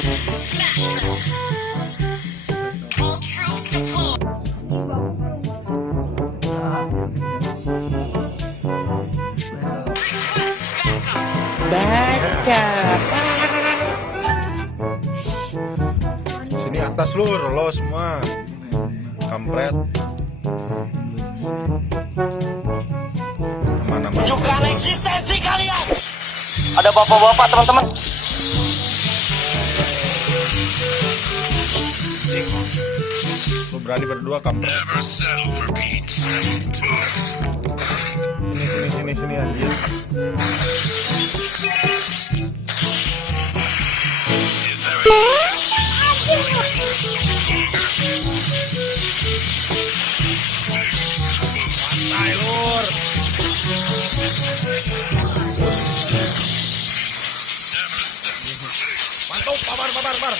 Baca. Sini atas lur, lo semua kampret. Mana-mana. Tunjukkan eksistensi kalian. Ada bapak-bapak teman-teman. Lo berani berdua kampret. Sini anjir. Santai lur. Mantap, pabar.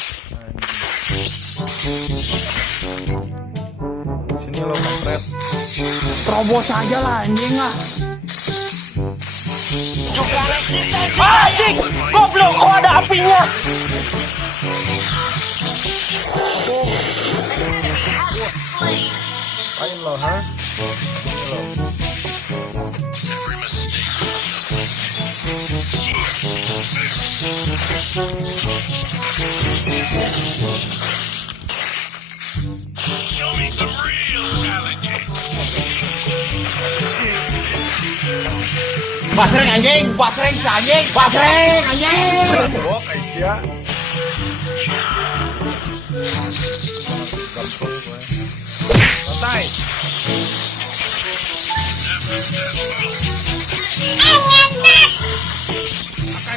Sini lo kampret. Terobos aja lah anjing lah. Tunjukkan eksistensi. Anjing, goblok, kok ada apinya? Ayo lo, ha? Lo. Show me some real challenges. Basreng anjing. Bok, Aisyah.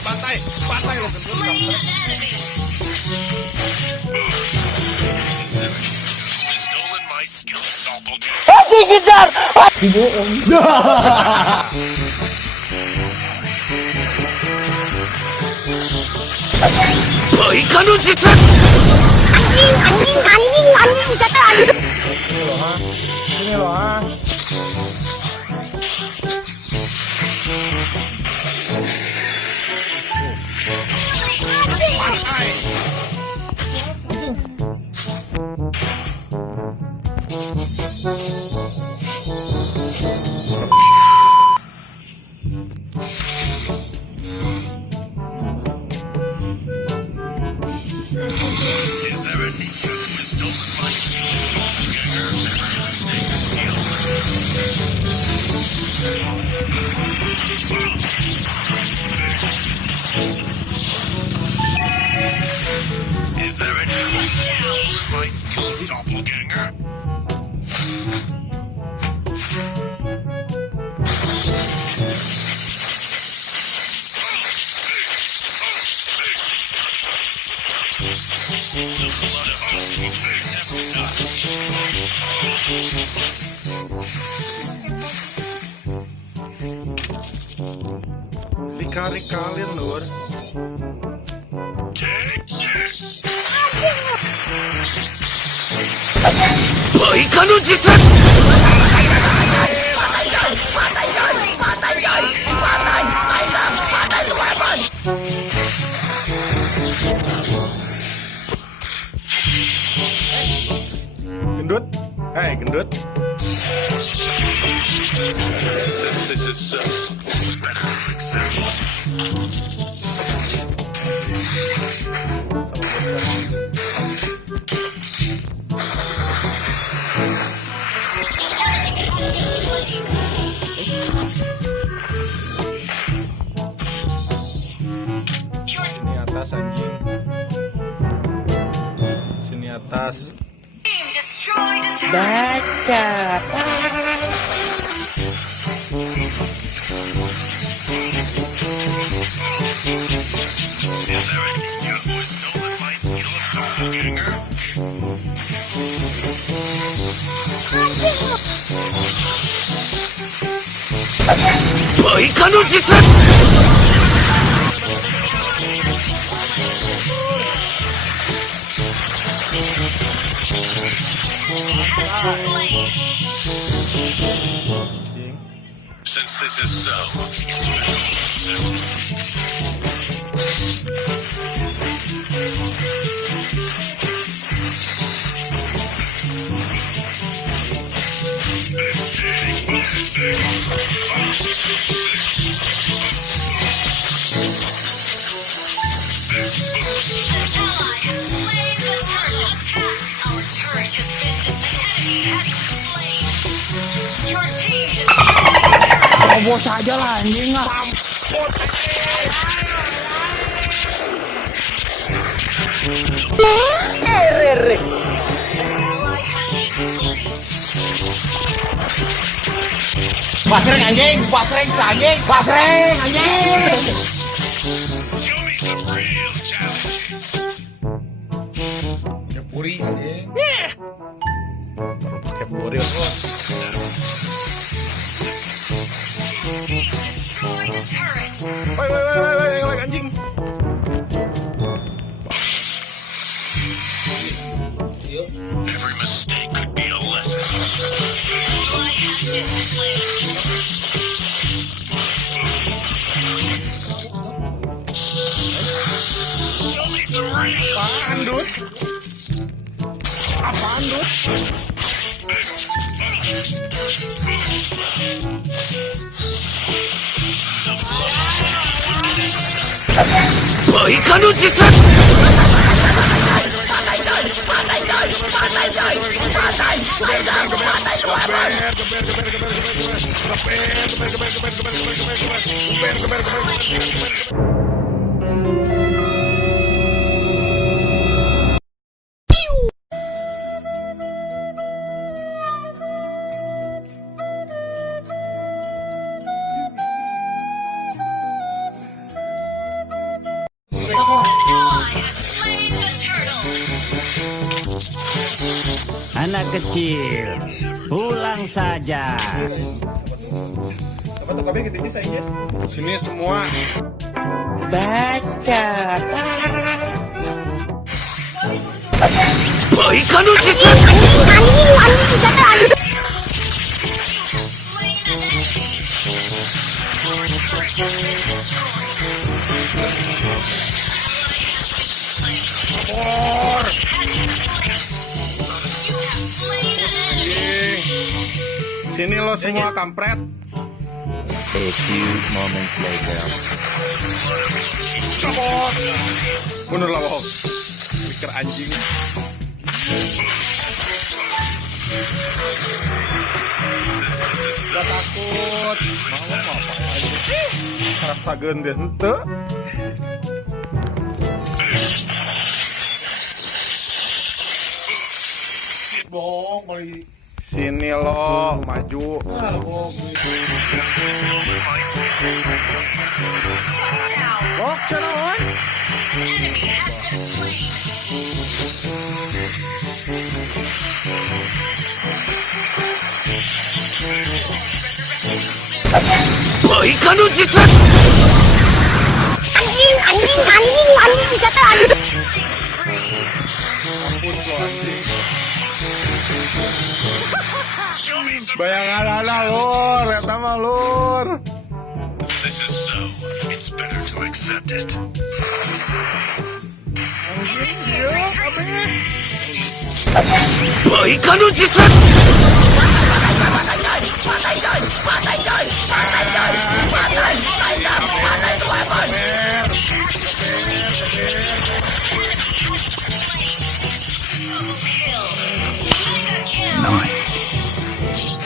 Santai. Bantai lo gendut kampret. Stolen my skill doppelganger. Anjing, kejar. Baikano jitsu. Anjing kata anjing. Sini lo, ha? Santai. Is there a need who has stolen my skill doppelganger? Every mistake is guilt. Is there a need who has stolen my skill doppelganger? Dikali-kalin lur. Take this. Baikano jitsu. Gendut. Hei, gendut. Since this is so, it's better to accept. Sini atas anjing. Sini atas. Baca. Baikano jitsu. Anjing. Since this is so, it's better to accept it. An ally has slain the turtle. Our turret has been enemy has been slain. Your team destroyed the turret. Terobos aja lah anjing ah. Ere. Ally has been slain. Basreng anjing, basreng anjing, basreng anjing. Show me some real challenges. Ya puri anjing. Pakai puri. Destroy the turret. Woi, anjing. Every mistake could be a lesson. Ally has been slain. Show me some real. Pandut. Apaan Dut? An ally has slain the turtle. Anak kecil, pulang saja. Sini semua. Baca. Anjing, kata anjing. Slain an enemy. Your turret has been destroyed. You have slain an enemy. Sini lo semua kampret. A few moments later. Mundur lah bohong. Pikir anjing. Gak takut. Mau apa aja. Rasa gendis ente. Bohong kali. Sini lo maju. Enemy has been slain. Anjing, kata anjing. Bayangan anak lur, eta mah lur. This is so, it's better to accept it.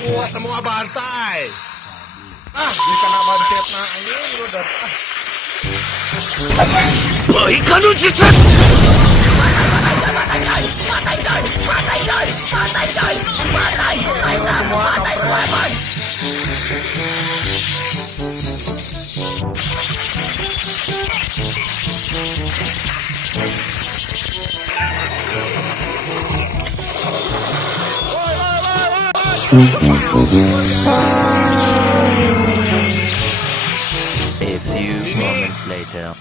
Wah, semua bantai. Ah, ini kena bancet nah ini udah. A few moments later.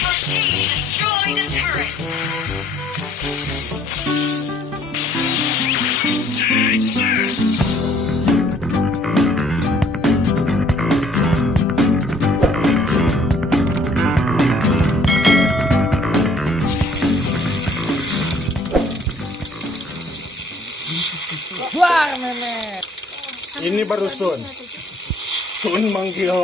Your team destroyed a turret. Take this. Ini baru Sun. Sun manggil.